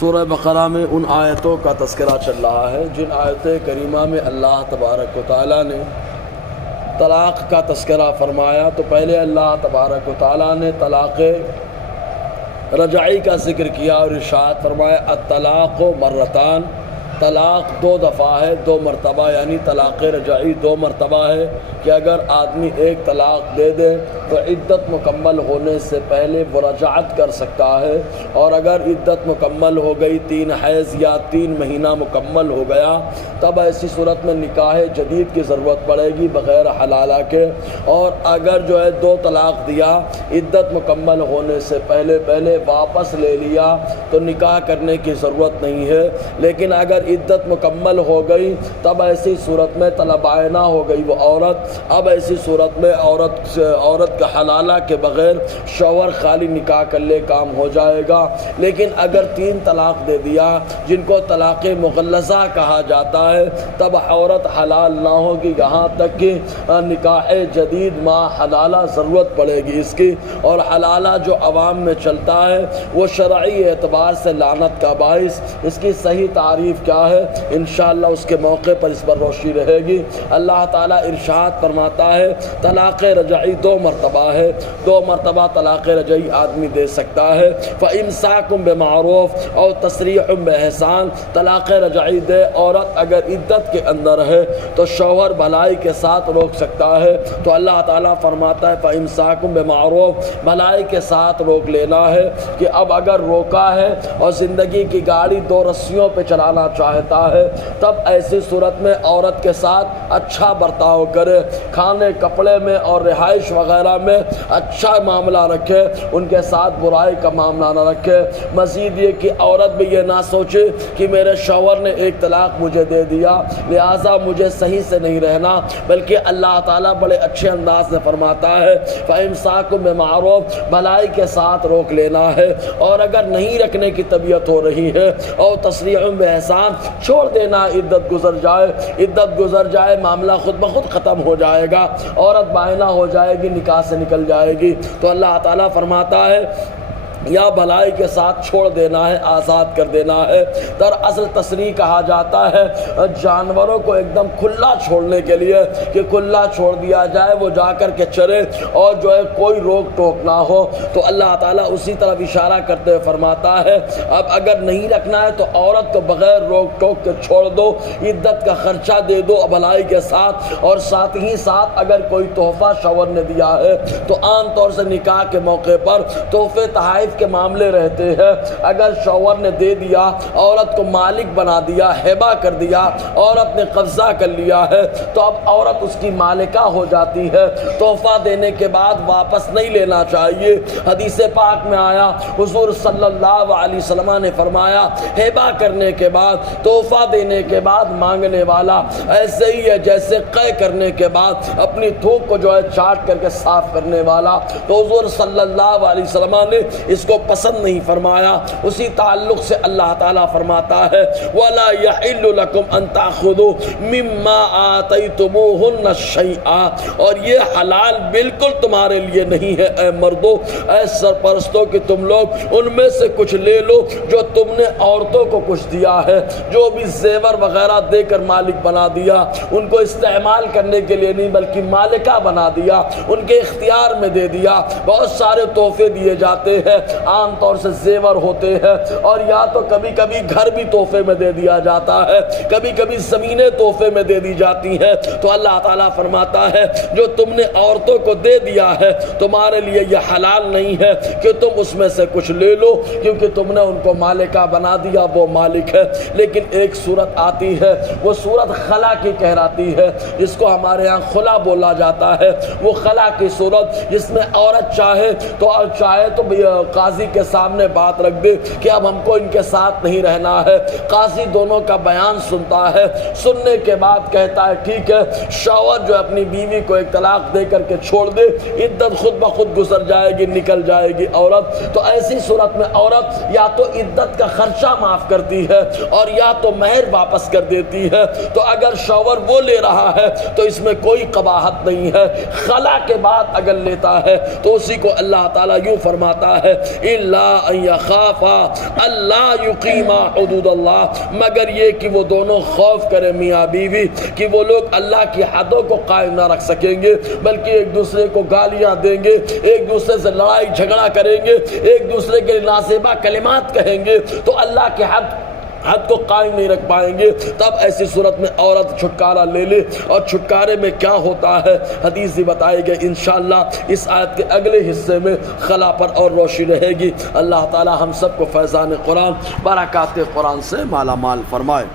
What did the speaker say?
سورہ بقرہ میں ان آیتوں کا تذکرہ چل رہا ہے جن آیت کریمہ میں اللہ تبارک و تعالیٰ نے طلاق کا تذکرہ فرمایا۔ تو پہلے اللہ تبارک و تعالیٰ نے طلاق رجعی کا ذکر کیا اور ارشاد فرمایا الطلاق مرتان، طلاق دو دفعہ ہے، دو مرتبہ، یعنی طلاق رجعی دو مرتبہ ہے کہ اگر آدمی ایک طلاق دے دے تو عدت مکمل ہونے سے پہلے وہ رجعت کر سکتا ہے، اور اگر عدت مکمل ہو گئی، 3 حیض یا 3 مہینہ مکمل ہو گیا، تب ایسی صورت میں نکاح جدید کی ضرورت پڑے گی بغیر حلالہ کے۔ اور اگر جو ہے 2 طلاق دیا، عدت مکمل ہونے سے پہلے واپس لے لیا تو نکاح کرنے کی ضرورت نہیں ہے۔ لیکن اگر عدت مکمل ہو گئی تب ایسی صورت میں طلبائنہ ہو گئی وہ عورت، اب ایسی صورت میں عورت کا حلالہ کے بغیر شوہر خالی نکاح کر لے کام ہو جائے گا۔ لیکن اگر 3 طلاق دے دیا جن کو طلاق مغلظہ کہا جاتا ہے، تب عورت حلال نہ ہوگی یہاں تک کہ نکاح جدید ما حلالہ ضرورت پڑے گی اس کی۔ اور حلالہ جو عوام میں چلتا ہے وہ شرعی اعتبار سے لعنت کا باعث، اس کی صحیح تعریف کیا ہے انشاءاللہ اس کے موقع پر اس پر روشنی رہے گی۔ اللہ تعالیٰ ارشاد فرماتا ہے طلاق رجعی 2 مرتبہ ہے، 2 مرتبہ طلاق رجعی آدمی دے سکتا ہے۔ فَإِمْسَاكٌ بِمَعْرُوفٍ اور تسریح بِإِحْسَان، طلاق رجعی دے عورت اگر عدت کے اندر ہے تو شوہر بھلائی کے ساتھ روک سکتا ہے۔ تو اللہ تعالیٰ فرماتا ہے فَإِمْسَاكٌ بِمَعْرُوفٍ، بھلائی کے ساتھ روک لینا ہے کہ اب اگر روکا ہے اور زندگی کی گاڑی 2 رسیوں پہ چلانا چاہتا ہے، تب ایسی صورت میں عورت کے ساتھ اچھا برتاؤ کرے، کھانے کپڑے میں اور رہائش وغیرہ میں اچھا معاملہ رکھے، ان کے ساتھ برائی کا معاملہ نہ رکھے۔ مزید یہ کہ عورت بھی یہ نہ سوچے کہ میرے شوہر نے 1 طلاق مجھے دے دیا لہٰذا مجھے صحیح سے نہیں رہنا، بلکہ اللہ تعالیٰ بڑے اچھے انداز سے فرماتا ہے فَإِمْسَاكٌ بِمَعْرُوفٍ، بھلائی کے ساتھ روک لینا ہے۔ اور اگر نہیں رکھنے کی طبیعت ہو رہی ہے اور تسریح بِإِحْسَان، چھوڑ دینا، عدت گزر جائے معاملہ خود بخود ختم ہو جائے گا، عورت بائنہ ہو جائے گی، نکاح سے نکل جائے گی۔ تو اللہ تعالیٰ فرماتا ہے یا بھلائی کے ساتھ چھوڑ دینا ہے، آزاد کر دینا ہے۔ دراصل تصریح کہا جاتا ہے جانوروں کو ایک دم کھلا چھوڑنے کے لیے کہ کھلا چھوڑ دیا جائے، وہ جا کر کے چرے اور جو ہے کوئی روک ٹوک نہ ہو۔ تو اللہ تعالیٰ اسی طرف اشارہ کرتے ہوئے فرماتا ہے اب اگر نہیں رکھنا ہے تو عورت کو بغیر روک ٹوک کے چھوڑ دو، عدت کا خرچہ دے دو بھلائی کے ساتھ، اور ساتھ ہی ساتھ اگر کوئی تحفہ شوہر نے دیا ہے تو عام طور سے نکاح کے موقع پر تحفے تحائف کے معاملے رہتے ہیں۔ اگر شوہر نے دے دیا، عورت کو مالک بنا دیا، ہبہ کر دیا، عورت نے قبضہ کر لیا ہے، تو اب عورت اس کی مالکہ ہو جاتی ہے۔ تحفہ دینے کے بعد واپس نہیں لینا چاہیے۔ حدیث پاک میں آیا حضور صلی اللہ علیہ وسلم نے فرمایا ہبہ کرنے کے بعد، تحفہ دینے کے بعد مانگنے والا ایسے ہی ہے جیسے قے کرنے کے بعد اپنی تھوک کو جو ہے چاٹ کر کے صاف کرنے والا۔ تو حضور صلی اللہ علیہ وسلم نے اس کو پسند نہیں فرمایا۔ اسی تعلق سے اللہ تعالیٰ فرماتا ہے وَلَا يَحِلُّ لَكُمْ أَن تَأْخُذُوا مِمَّا آتَيْتُمُوهُنَّ شَيْئًا، اور یہ حلال بالکل تمہارے لیے نہیں ہے اے مردوں، اے سرپرستوں، کہ تم لوگ ان میں سے کچھ لے لو جو تم نے عورتوں کو کچھ دیا ہے، جو بھی زیور وغیرہ دے کر مالک بنا دیا، ان کو استعمال کرنے کے لیے نہیں بلکہ مالکہ بنا دیا، ان کے اختیار میں دے دیا۔ بہت سارے تحفے دیے جاتے ہیں، عام طور سے زیور ہوتے ہیں، اور یا تو کبھی کبھی گھر بھی تحفے میں دے دیا جاتا ہے، کبھی کبھی زمینیں تحفے میں دے دی جاتی ہیں۔ تو اللہ تعالیٰ فرماتا ہے جو تم نے عورتوں کو دے دیا ہے تمہارے لیے یہ حلال نہیں ہے کہ تم اس میں سے کچھ لے لو، کیونکہ تم نے ان کو مالکہ بنا دیا، وہ مالک ہے۔ لیکن ایک صورت آتی ہے، وہ صورت خلا کی کہلاتی ہے، جس کو ہمارے ہاں خلا بولا جاتا ہے۔ وہ خلا کی صورت جس میں عورت چاہے تو قاضی کے سامنے بات رکھ دے کہ اب ہم کو ان کے ساتھ نہیں رہنا ہے۔ قاضی دونوں کا بیان سنتا ہے، سننے کے بعد کہتا ہے ٹھیک ہے، شوہر جو اپنی بیوی کو 1 طلاق دے کر کے چھوڑ دے، عدت خود بخود گزر جائے گی، نکل جائے گی عورت۔ تو ایسی صورت میں عورت یا تو عدت کا خرچہ معاف کرتی ہے اور یا تو مہر واپس کر دیتی ہے۔ تو اگر شوہر وہ لے رہا ہے تو اس میں کوئی قباحت نہیں ہے۔ خلا کے بعد اگر لیتا ہے تو اسی کو اللہ تعالیٰ یوں فرماتا ہے الا ان یخافا اللہ یقیما حدود اللہ، مگر یہ کہ وہ دونوں خوف کریں میاں بیوی کہ وہ لوگ اللہ کی حدوں کو قائم نہ رکھ سکیں گے، بلکہ ایک دوسرے کو گالیاں دیں گے، ایک دوسرے سے لڑائی جھگڑا کریں گے، ایک دوسرے کے نازیبا کلمات کہیں گے، تو اللہ کے حد کو قائم نہیں رکھ پائیں گے۔ تب ایسی صورت میں عورت چھٹکارا لے لے، اور چھٹکارے میں کیا ہوتا ہے حدیث بھی بتائی گئی، انشاءاللہ اس آیت کے اگلے حصے میں خلا پر اور روشنی رہے گی۔ اللہ تعالی ہم سب کو فیضان قرآن، برکات قرآن سے مالا مال فرمائے۔